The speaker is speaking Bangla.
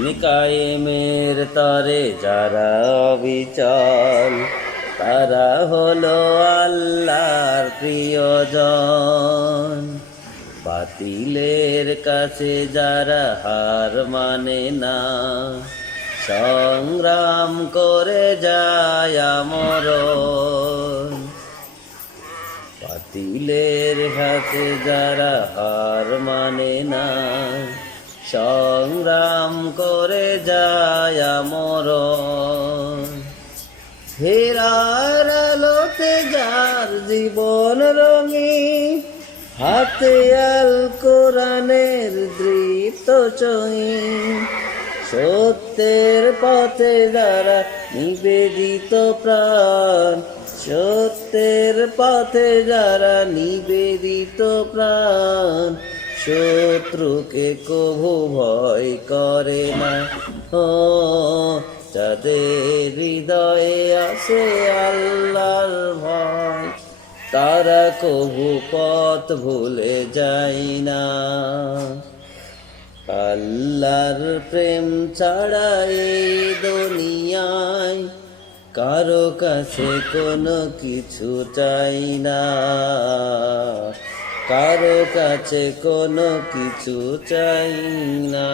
দিন কায়েমের তরে যারা অবিচল, তারা হলো আল্লাহর প্রিয়জন। বাতিলের কাছে যারা হার মানে না, সংগ্রাম করে যায় আমরণ। বাতিলের হাতে যারা হার মানে না, সংগ্রাম করে যায় আমরণ। হেরার আলোতে যার জীবন রঙিন, হাতে আল কোরআনের দৃপ্ত চহিন। সত্যের পথে যারা নিবেদিত প্রাণ, সত্যের পথে যারা নিবেদিত প্রাণ, শত্রুকে কভু ভয় করে না। ও যাদের হৃদয়ে আছে আল্লাহর ভয়, তারা কভু পথ ভুলে যায় না। আল্লাহর প্রেম ছাড়া এই দুনিয়ায় কারো কাছে কোনো কিছু চাই না, কারো কাছে কোনো কিছু চাই না।